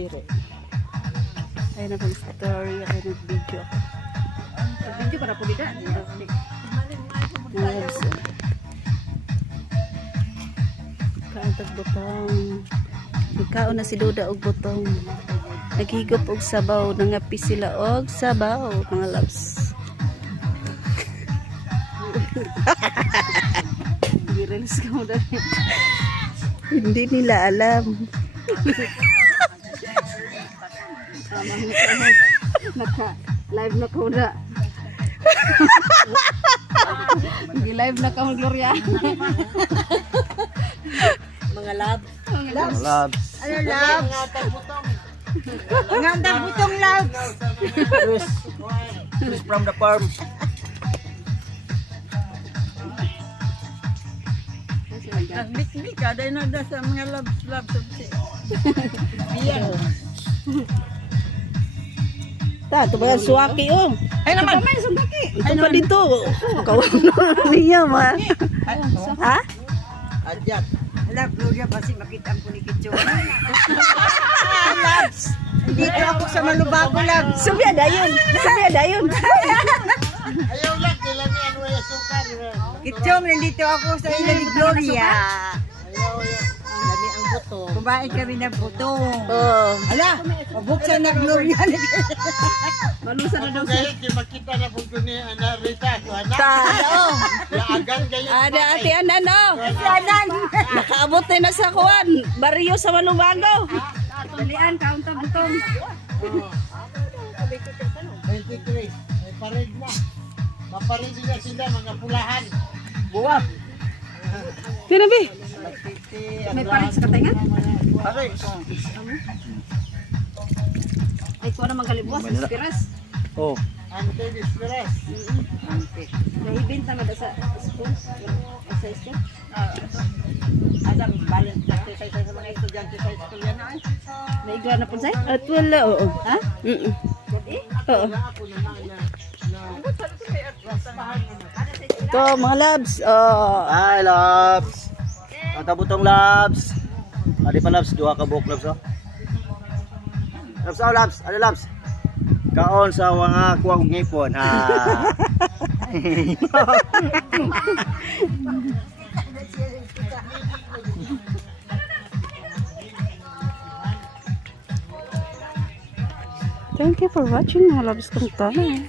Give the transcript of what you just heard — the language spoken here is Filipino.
dire. Ay na pang story, ay nag-video ako. Video para po dito. Mga labs. Kaon tag butong. Ikaw na si Duda og butong. Naghigop og sabaw, nangapi sila og sabaw, mga labs. Girls ka mo dali. Hindi nila alam. Naka-live na ko na. Nag-live na ka mo, Gloria. Mga lab. Labs. Ano lab? Ngandang butong lab. Chris from the farm. Bik-bik ada na sa mga lab Biyan. Ta, ito ba yan? Suwaki, oh. Ay naman. May sumaki. Ito pa dito. Kawan niya, ma. Ha? Adyat. Ala, Gloria, basi makita ang kunikitso. Labs. Dito ako sa Malubago, labs. Sabi dayon. Sabi dayon. Ayaw lang, kailan ni ano yung sukar. Kitchong, nandito ako sa ila ni Gloria. Ayaw. Dami ang buto. Kumain kami ng buto. Oh. Ala, mabuksan na Gloria. Malusa na daw siya. Kaya makita na po ni Ana Rita. Ta. Laagan kayo. Ada ate Anan, oh. Sanan. Nakaabot na sa kuwan. Barrio sa Malubago. Dalian, kaunta butong. 23. May parig na. Maparig sila mga pulahan. Buwap. Tinabi. May parit sa katingan? Parig. Ay, kuha naman kalibuas. Piras. Oh. Ang baby stress. Nahibinta mo sa school? Sa school? Adam, balance dati sa mga estudyante sa school yan ay. Naigwa na po sa'yo? At wala, oo. Ha? Gabi? Oo. Ito, mga labs. Oh. Hi, Labs. Ang tabutong Labs. Adi pa Labs, duha ka buhok Labs. Labs, Labs. Ano Labs? Kaon sa mga kuwang ngipon. Thank you for watching, mga labs kong tanong.